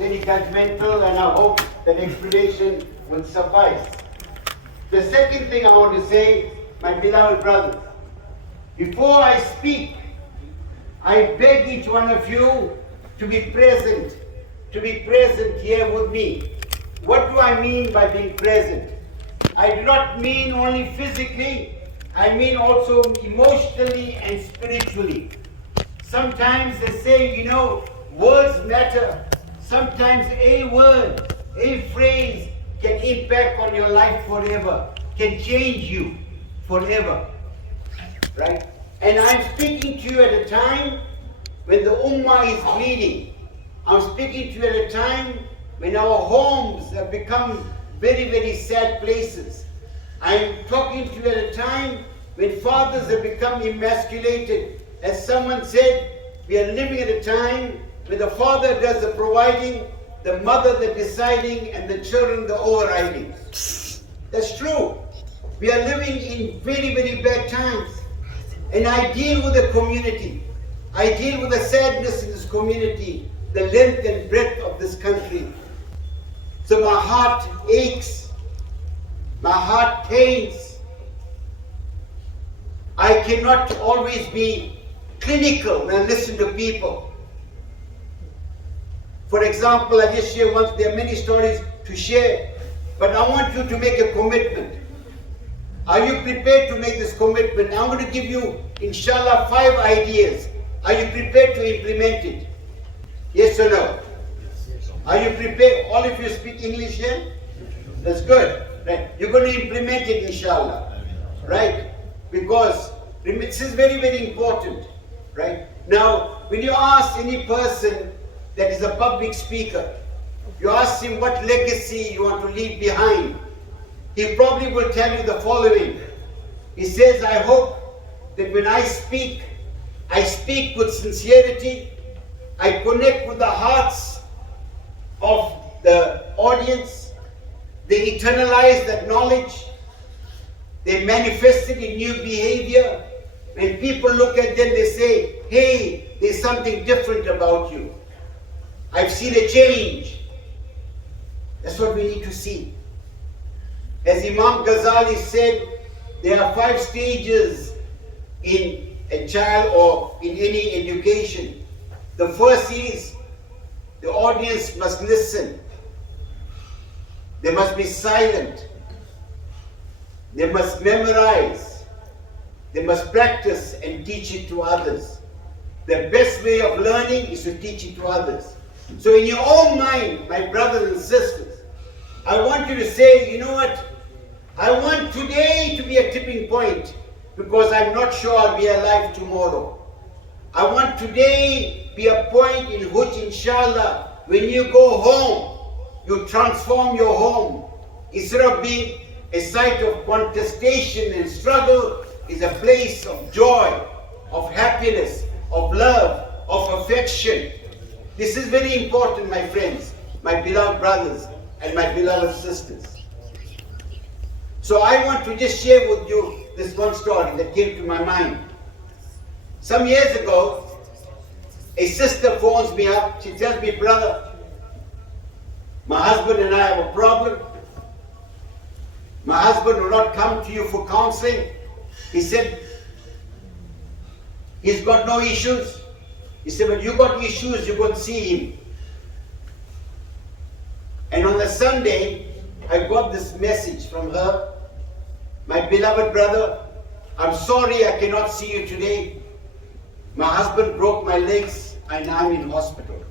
very judgmental, and I hope that explanation will suffice. The second thing I want to say, my beloved brothers, before I speak, I beg each one of you to be present here with me. What do I mean by being present? I do not mean only physically, I mean also emotionally and spiritually. Sometimes they say, words matter. Sometimes a word, a phrase can impact on your life forever, can change you forever. Right? And I'm speaking to you at a time when the Ummah is bleeding. I'm speaking to you at a time when our homes have become very, very sad places. I'm talking to you at a time when fathers have become emasculated. As someone said, we are living at a time when the father does the providing, the mother the deciding, and the children the overriding. That's true. We are living in very, very bad times. And I deal with the community. I deal with the sadness in this community, the length and breadth of this country. So my heart aches, my heart pains. I cannot always be clinical when I listen to people. For example, I just share once, there are many stories to share, but I want you to make a commitment. Are you prepared to make this commitment? I'm going to give you, inshallah, 5 ideas. Are you prepared to implement it? Yes or no? Are you prepared? All of you speak English here? That's good. Right? You're going to implement it, inshallah. Right? Because this is very, very important. Right? Now, when you ask any person that is a public speaker, you ask him what legacy you want to leave behind, he probably will tell you the following. He says, I hope that when I speak with sincerity, I connect with the hearts of the audience, they internalize that knowledge, they manifest it in new behavior. When people look at them, they say, hey, there's something different about you. I've seen a change. That's what we need to see. As Imam Ghazali said, there are 5 stages in a child or in any education. The first is the audience must listen. They must be silent. They must memorize. They must practice and teach it to others. The best way of learning is to teach it to others. So in your own mind, my brothers and sisters, I want you to say, you know what? I want today to be a tipping point because I'm not sure I'll be alive tomorrow. I want today be a point in which, inshallah, when you go home, you transform your home. Instead of being a site of contestation and struggle, is a place of joy, of happiness, of love, of affection. This is very important, my friends, my beloved brothers, and my beloved sisters. So I want to just share with you this one story that came to my mind. Some years ago, a sister phones me up. She tells me, brother, my husband and I have a problem. My husband will not come to you for counseling. He said, he's got no issues. He said, when you got issues, you go and see him. And on the Sunday, I got this message from her. My beloved brother, I'm sorry I cannot see you today. My husband broke my legs and I'm in hospital.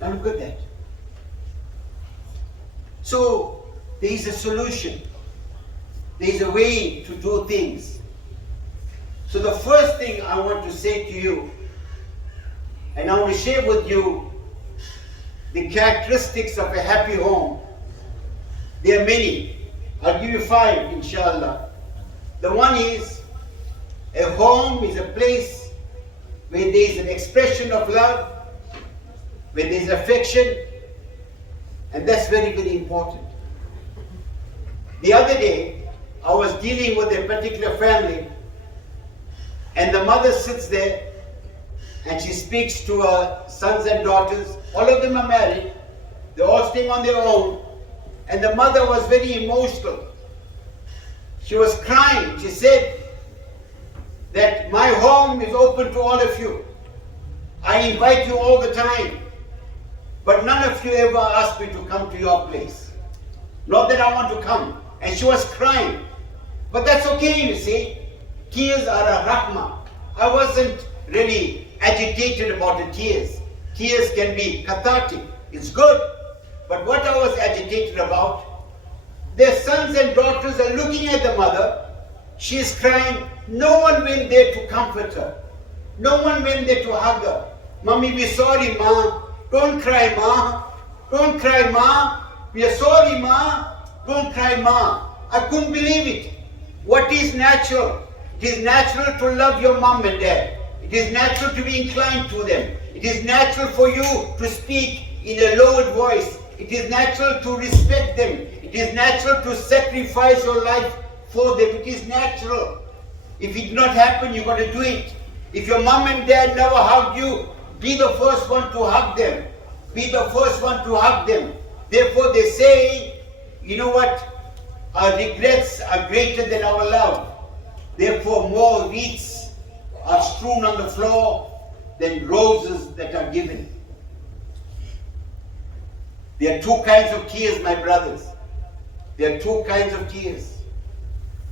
Now look at that. So there is a solution. There is a way to do things. So the first thing I want to say to you, and I want to share with you the characteristics of a happy home. There are many. I'll give you 5, inshallah. The one is, a home is a place where there is an expression of love, where there is affection, and that's very, very important. The other day, I was dealing with a particular family, and the mother sits there, and she speaks to her sons and daughters. All of them are married. They're all staying on their own. And the mother was very emotional. She was crying. She said that my home is open to all of you. I invite you all the time. But none of you ever asked me to come to your place. Not that I want to come. And she was crying. But that's okay, you see. Tears are a rahmah. I wasn't really agitated about the tears. Tears can be cathartic. It's good. But what I was agitated about, their sons and daughters are looking at the mother. She is crying. No one went there to comfort her. No one went there to hug her. Mommy, we're sorry, Ma. Don't cry, Ma. Don't cry, Ma. We are sorry, Ma. Don't cry, Ma. I couldn't believe it. What is natural? It is natural to love your mom and dad. It is natural to be inclined to them. It is natural for you to speak in a lowered voice. It is natural to respect them. It is natural to sacrifice your life for them. It is natural. If it did not happen, you've got to do it. If your mom and dad never hugged you, be the first one to hug them. Be the first one to hug them. Therefore they say, you know what? Our regrets are greater than our love. Therefore more wreaths are strewn on the floor than roses that are given. There are two kinds of tears, my brothers. There are two kinds of tears.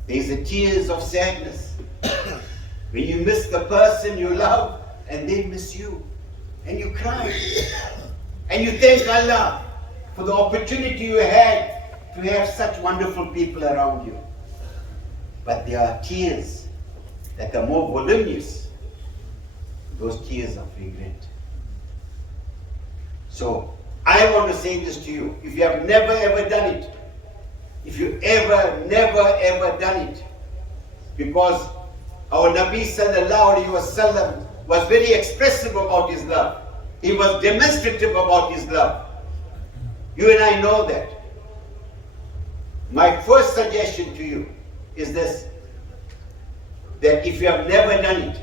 There is the tears of sadness. When you miss the person you love and they miss you. And you cry. And you thank Allah for the opportunity you had to have such wonderful people around you. But there are tears that are more voluminous. Those tears of regret. So, I want to say this to you. If you have never ever done it, if you never done it, because our Nabi sallallahu alaihi wasallam was very expressive about his love. He was demonstrative about his love. You and I know that. My first suggestion to you is this, that if you have never done it,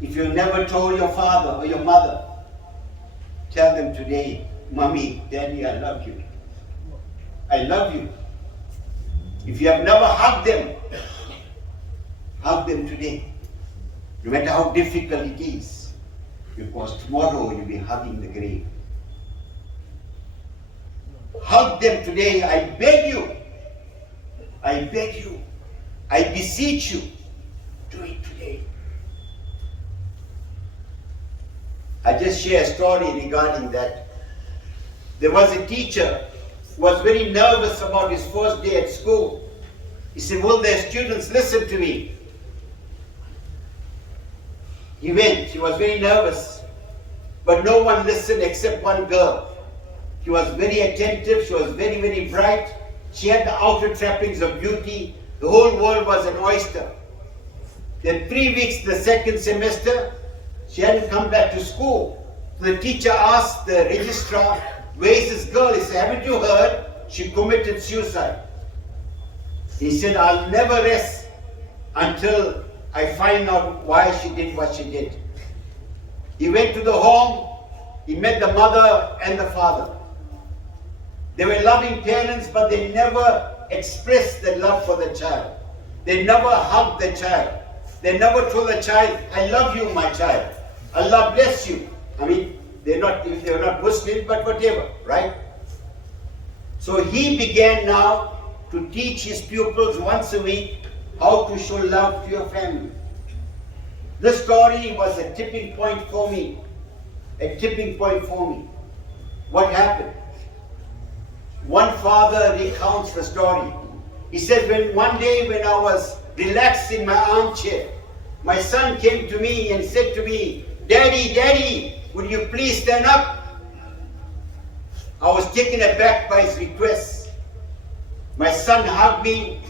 if you never told your father or your mother, tell them today, Mommy, Daddy, I love you. I love you. If you have never hugged them, hug them today. No matter how difficult it is, because tomorrow you'll be hugging the grave. Hug them today, I beg you. I beg you. I beseech you. Do it today. I just share a story regarding that. There was a teacher who was very nervous about his first day at school. He said, will the students listen to me? He went, he was very nervous, but no one listened except one girl. She was very attentive, she was very, very bright. She had the outer trappings of beauty. The whole world was an oyster. Then 3 weeks, the second semester, she hadn't come back to school. So the teacher asked the registrar, where is this girl? He said, haven't you heard? She committed suicide. He said, I'll never rest until I find out why she did what she did. He went to the home, he met the mother and the father. They were loving parents, but they never expressed the love for the child. They never hugged the child. They never told the child, I love you, my child. Allah bless you. I mean, they're not Muslim, but whatever, right? So he began now to teach his pupils once a week how to show love to your family. This story was a tipping point for me. A tipping point for me. What happened? One father recounts the story. He said, one day when I was relaxed in my armchair, my son came to me and said to me, Daddy, Daddy, would you please stand up? I was taken aback by his request. My son hugged me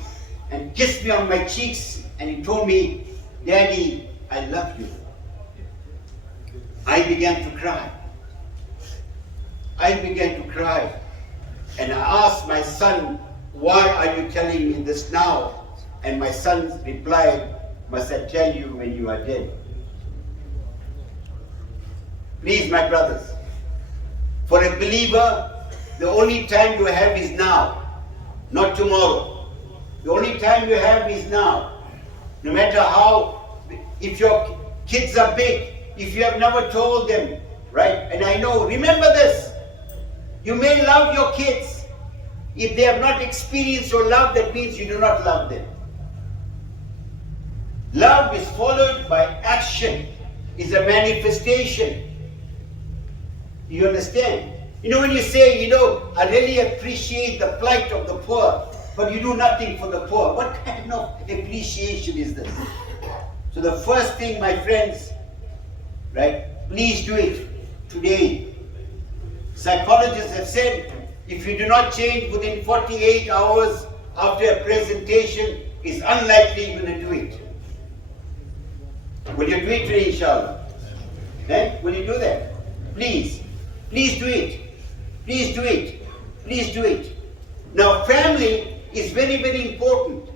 and kissed me on my cheeks and he told me, Daddy, I love you. I began to cry. I began to cry. And I asked my son, why are you telling me this now? And my son replied, must I tell you when you are dead? Please, my brothers, for a believer, the only time you have is now, not tomorrow. The only time you have is now. No matter how, if your kids are big, if you have never told them, right? And I know, remember this, you may love your kids. If they have not experienced your love, that means you do not love them. Love is followed by action, is a manifestation. You understand? You know, when you say, you know, I really appreciate the plight of the poor, but you do nothing for the poor. What kind of appreciation is this? So the first thing, my friends, right, please do it today. Psychologists have said, if you do not change within 48 hours after a presentation, it's unlikely you're going to do it. Will you do it today, inshallah? Eh? Will you do that? Please. Please do it. Please do it. Please do it. Now, family is very, very important.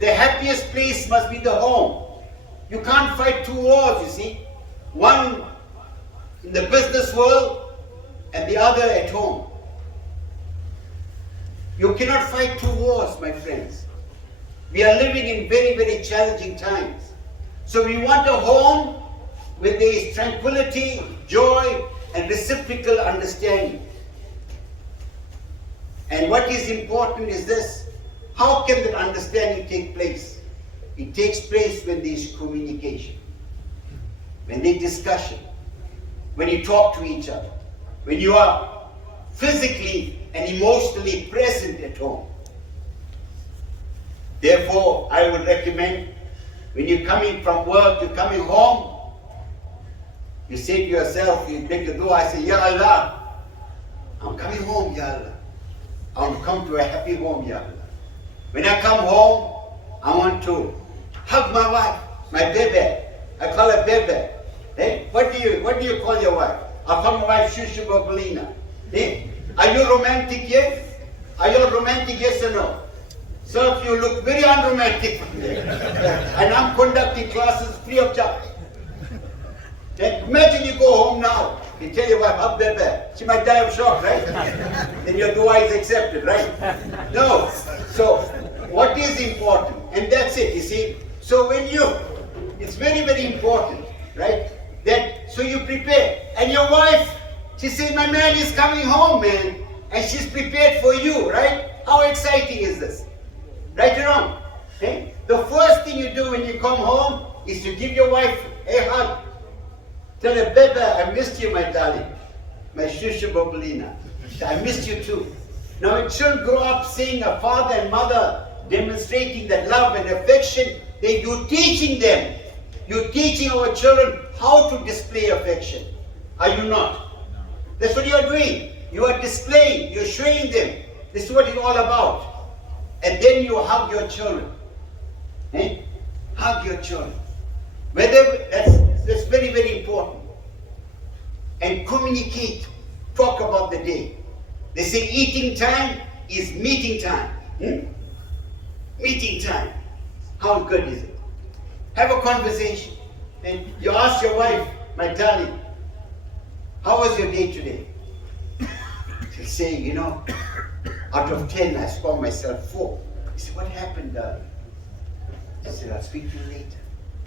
The happiest place must be the home. You can't fight two wars, you see. One in the business world and the other at home. You cannot fight two wars, my friends. We are living in very, very challenging times. So we want a home where there is tranquility, joy, and reciprocal understanding. And what is important is this: how can that understanding take place? It takes place when there is communication, when there is discussion, when you talk to each other, when you are physically and emotionally present at home. Therefore, I would recommend, when you're coming from work, you're coming home, you say to yourself, you make a dua, I say, Ya Allah, I'm coming home, Ya Allah. I want to come to a happy home, Ya Allah. When I come home, I want to hug my wife, my baby. I call her baby. Hey, what do you call your wife? I call my wife ﷺ. Hey, are you romantic yet? Are you romantic, yes or no? So if you look very unromantic and I'm conducting classes free of charge. Imagine you go home now, you tell your wife, hug baby. She might die of shock, right? Then your dua is accepted, right? No. So what is important? And that's it, you see. So when it's very, very important, right? That, so you prepare. And your wife, she says, my man is coming home, man. And she's prepared for you, right? How exciting is this? Right or wrong? Okay? The first thing you do when you come home is to give your wife a hug. Tell her, baby, I missed you, my darling. My ﷺ. I missed you too. Now it shouldn't grow up seeing a father and mother demonstrating that love and affection. That you're teaching them. You're teaching our children how to display affection. Are you not? That's what you are doing. You are displaying, you're showing them. This is what it's all about. And then you hug your children. Eh? Hug your children. That's very, very important. And communicate. Talk about the day. They say eating time is meeting time. Meeting time. How good is it? Have a conversation. And you ask your wife, my darling, how was your day today? She'll say, you know, out of 10, I score myself 4. You say, what happened, darling? I said, I'll speak to you later.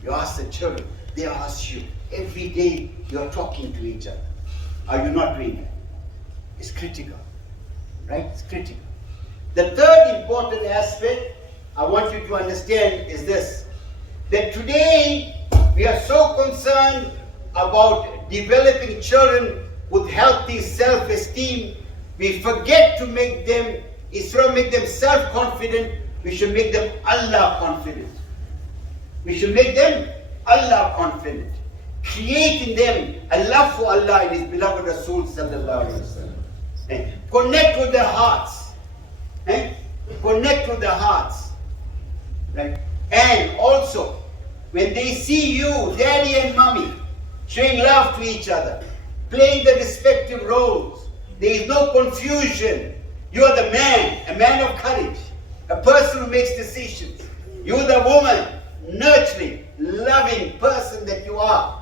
You ask the children, they ask you. Every day you're talking to each other. Are you not doing that? It's critical, right? It's critical. The third important aspect I want you to understand is this, that today we are so concerned about developing children with healthy self-esteem, we forget to make them, instead of make them self-confident, we should make them Allah-confident. We should make them Allah-confident. Create in them a love for Allah and His beloved Rasul sallallahu alaihi wasallam. Connect with their hearts. Connect with their hearts. Right? And also, when they see you, daddy and mommy, showing love to each other, playing the respective roles, there is no confusion. You are the man, a man of courage, a person who makes decisions. You are the woman, nurturing, loving person that you are.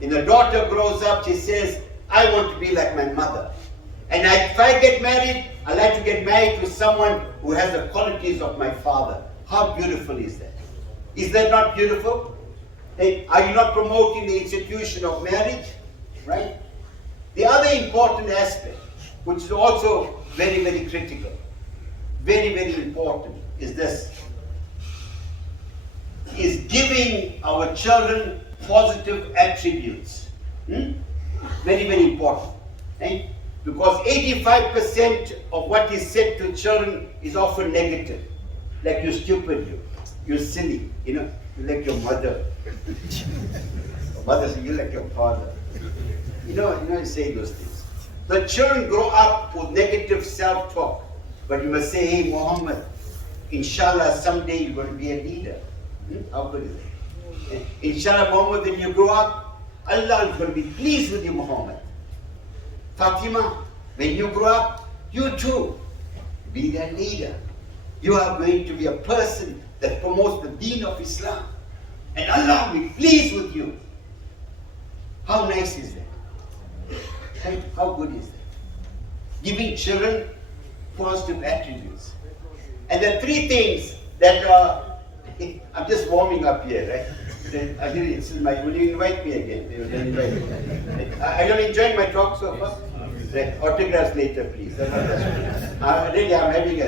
In the the daughter grows up, she says, I want to be like my mother. And if I get married, I like to get married to someone who has the qualities of my father. How beautiful is that? Is that not beautiful? Hey, are you not promoting the institution of marriage? Right? The other important aspect, which is also very, very critical, very, very important, is this. Is giving our children positive attributes. Very, very important. Right? Because 85% of what is said to children is often negative. Like you're stupid, you're silly, you're like your mother. Your mother says you're like your father. You say those things. The children grow up with negative self-talk. But you must say, hey Muhammad, inshallah someday you're going to be a leader. How good is it? Inshallah Muhammad, when you grow up, Allah is going to be pleased with you, Muhammad. Fatima, when you grow up, you too be that leader. You are going to be a person that promotes the deen of Islam. And Allah will be pleased with you. How nice is that? Right? How good is that? Giving children positive attributes. And the three things that are, I'm just warming up here, right? Will you invite me again? Are you enjoying my talk so far? Right. Autographs later, please. Really, I'm having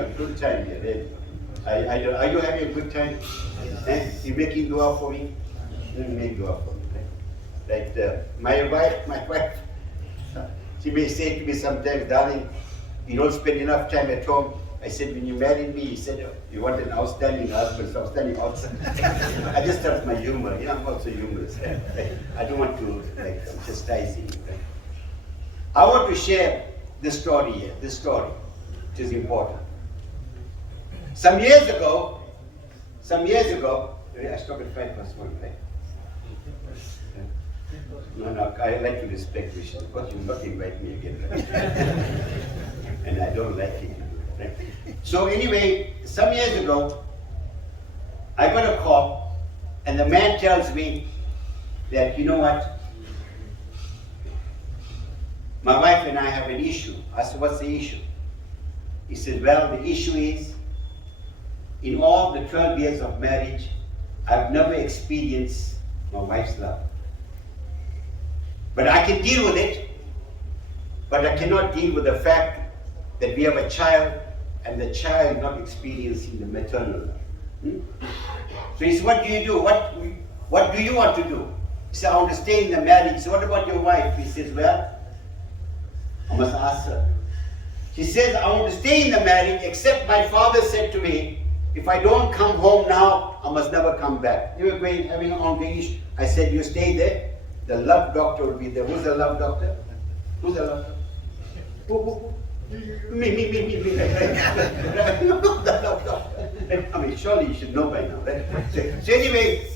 a good time here. Really. Are you having a good time? You making dua for me? Make dua for me. Right. My wife, she may say to me sometimes, darling, you don't spend enough time at home. I said, when you married me, you said you want an outstanding husband, so outstanding outside. I just have my humor. I'm also humorous. Right? I don't want to chastise you. Right? I want to share this story here, which is important. Some years ago, I stopped at 1:05, right? No, I like to respect wishes, because you will not invite me again, right? And I don't like it. Right? So anyway, some years ago, I got a call, and the man tells me that, you know what, my wife and I have an issue. I said, what's the issue? He said, well, the issue is, in all the 12 years of marriage, I've never experienced my wife's love. But I can deal with it, but I cannot deal with the fact that we have a child and the child not experiencing the maternal love. So he said, what do you do? What do you want to do? He said, I want to stay in the marriage. So what about your wife? He says, well, I must ask her. She says, I want to stay in the marriage, except my father said to me, if I don't come home now, I must never come back. You were having an ongoing issue. I said, you stay there. The love doctor will be there. Who's the love doctor? Who's the love doctor? Who? Me. The love doctor. I mean, surely you should know by now, right? So anyway,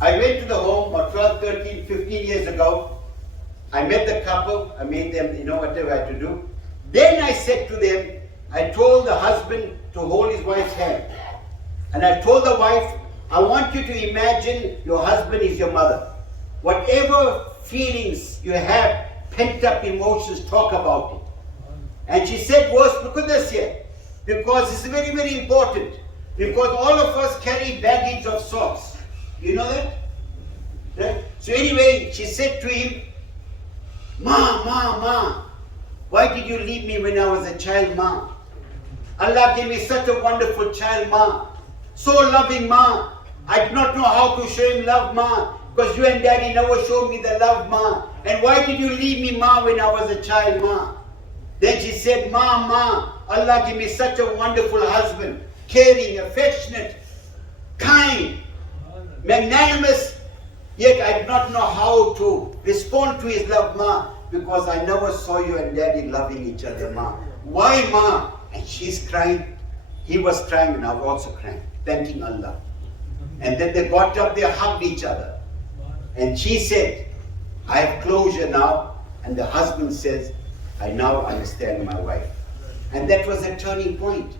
I went to the home about 12, 13, 15 years ago. I met the couple. I made them, whatever I had to do. Then I said to them, I told the husband to hold his wife's hand. And I told the wife, I want you to imagine your husband is your mother. Whatever feelings you have, pent up emotions, talk about it. And she said, look at this here. Because it's very, very important. Because all of us carry baggage of sorts. You know that? Right? So anyway, she said to him, Ma, why did you leave me when I was a child, Ma? Allah gave me such a wonderful child, Ma. So loving, Ma. I do not know how to show him love, Ma. Because you and Daddy never showed me the love, Ma. And why did you leave me, Ma, when I was a child, Ma? Then she said, Ma, Allah gave me such a wonderful husband. Caring, affectionate, kind, magnanimous. Yet I do not know how to respond to his love, Ma. Because I never saw you and Daddy loving each other, Ma. Why, Ma? And she's crying. He was crying and I was also crying, thanking Allah. And then they got up, they hugged each other. And she said, I have closure now. And the husband says, I now understand my wife. And that was a turning point.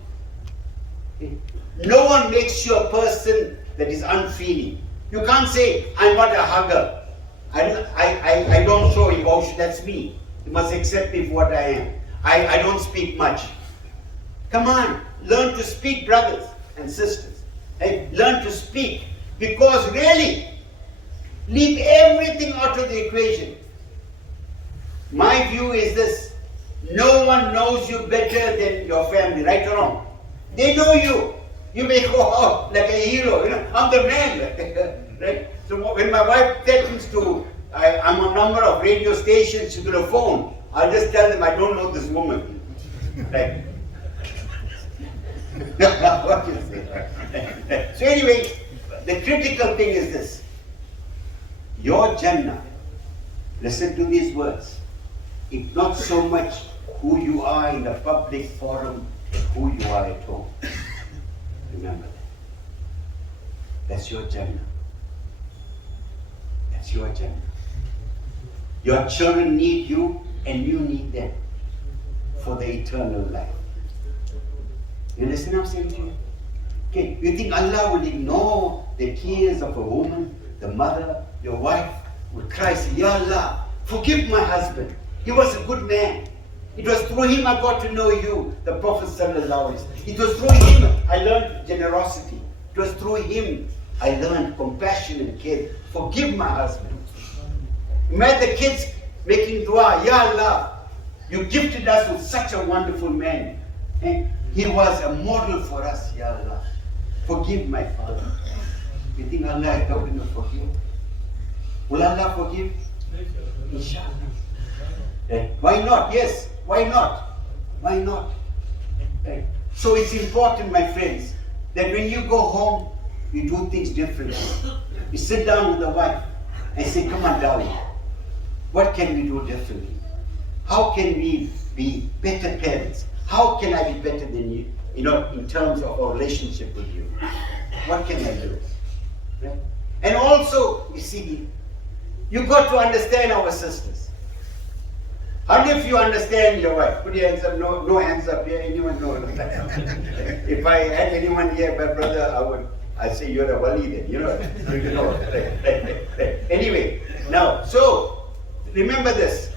No one makes you a person that is unfeeling. You can't say, I'm not a hugger. I don't show emotion, that's me. You must accept me for what I am. I don't speak much. Come on, learn to speak, brothers and sisters. Hey, learn to speak, because really, leave everything out of the equation. My view is this: no one knows you better than your family, right or wrong. They know you. You may go out like a hero, I'm the man, right? So when my wife threatens to, I'm on a number of radio stations, she's going to phone, I'll just tell them I don't know this woman, right? What you say? So anyway, the critical thing is this: your Jannah, listen to these words, it's not so much who you are in the public forum, but who you are at home. Remember that. That's your Jannah. That's your Jannah. Your children need you and you need them for the eternal life. You understand what I'm saying to you? Okay, you think Allah will ignore the tears of a woman, the mother, your wife, would cry, say, Ya Allah, forgive my husband. He was a good man. It was through him I got to know you, the Prophet sallallahu alaihi wasallam. It was through him I learned generosity. It was through him I learned compassion and care. Forgive my husband. Met the kids making dua, Ya Allah, you gifted us with such a wonderful man. And he was a model for us, Ya Allah. Forgive my father. You think Allah is going to forgive? Will Allah forgive? Inshallah. Why not? Yes, why not? Why not? Right. So it's important, my friends, that when you go home, you do things differently. You sit down with the wife and say, come on, darling, what can we do differently? How can we be better parents? How can I be better than you, in terms of our relationship with you? What can I do? Right? And also, you see, you got to understand our sisters. How many of you understand your wife? Put your hands up. No hands up here. Anyone? No. If I had anyone here, my brother, I'd say you're a wali then. You know. Right. Anyway, now, so remember this.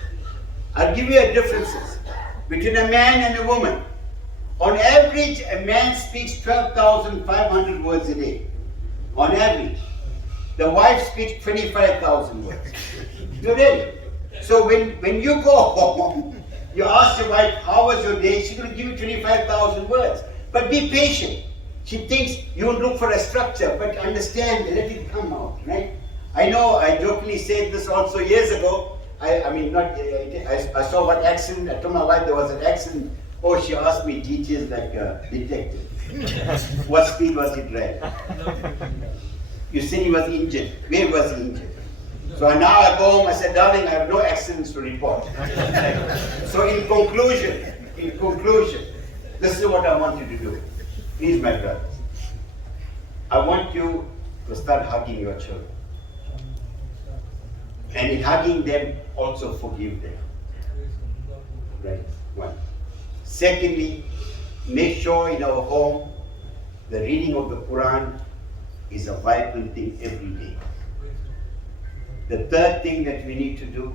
I'll give you a differences between a man and a woman. On average, a man speaks 12,500 words a day. On average. The wife speaks 25,000 words. Today. So when you go home, you ask your wife, how was your day? She's going to give you 25,000 words. But be patient. She thinks you will look for a structure, but understand, let it come out, right? I know, I jokingly said this also years ago. I saw one accident. I told my wife there was an accident. Oh, she asked me details like a detective. What speed was he driving? You said he was injured. Where was he injured? So now I go home, I said, darling, I have no accidents to report. So in conclusion, this is what I want you to do. Please, my brothers, I want you to start hugging your children. And in hugging them, also forgive them. Right, one. Secondly, make sure in our home, the reading of the Quran is a vibrant thing every day. The third thing that we need to do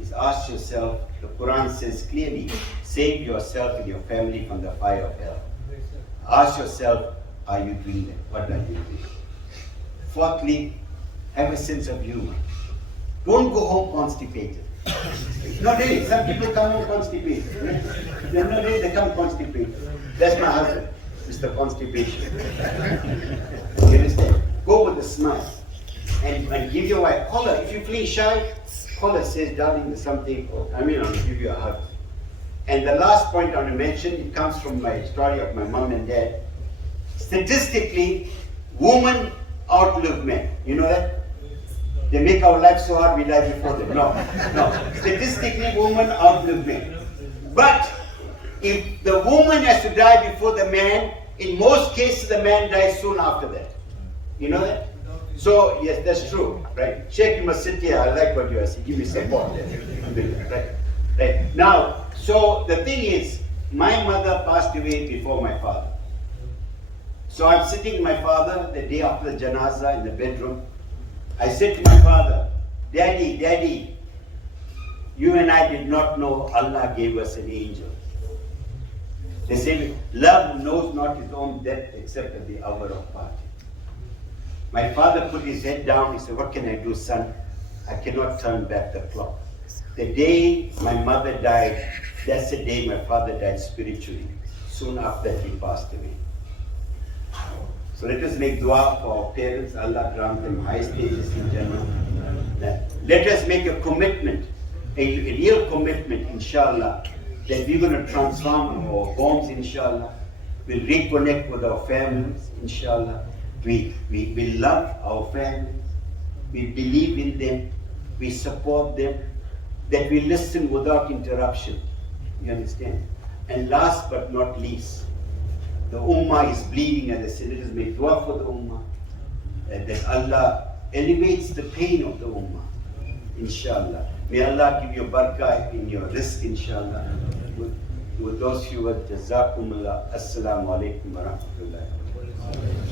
is ask yourself, the Quran says clearly, save yourself and your family from the fire of hell. Ask yourself, are you doing that? What are you doing? Fourthly, have a sense of humor. Don't go home constipated. Not really. Some people come home constipated. They're not really, they come constipated. That's my husband, Mr. Constipation. You understand? Go with a smile. And give your wife, call her. If you're feeling shy, call her, says, darling, there's something, I'll give you a hug. And the last point I want to mention, it comes from my story of my mom and dad. Statistically, women outlive men. You know that? They make our life so hard we die before them. No. Statistically, women outlive men. But if the woman has to die before the man, in most cases the man dies soon after that. You know that? So, yes, that's true, right? Sheikh, you must sit here. I like what you are saying. Give me support there. Right. Now, so the thing is, my mother passed away before my father. So I'm sitting with my father the day after the janazah in the bedroom. I said to my father, Daddy, Daddy, you and I did not know Allah gave us an angel. They say, love knows not his own death except at the hour of parting. My father put his head down. He said, what can I do, son? I cannot turn back the clock. The day my mother died, that's the day my father died spiritually. Soon after he passed away. So let us make dua for our parents. Allah grant them high stages in Jannah. Let us make a commitment, a real commitment, inshallah, that we're going to transform our homes, inshallah. We'll reconnect with our families, inshallah. We love our families. We believe in them. We support them. That we listen without interruption. You understand? And last but not least, the Ummah is bleeding, as I said. Let us make dua for the Ummah. That Allah elevates the pain of the Ummah, inshallah. May Allah give you barakah in your rizq, inshallah. With those few words, Jazakumullah. Assalamu alaikum wa rahmatullahi wa barakatuh.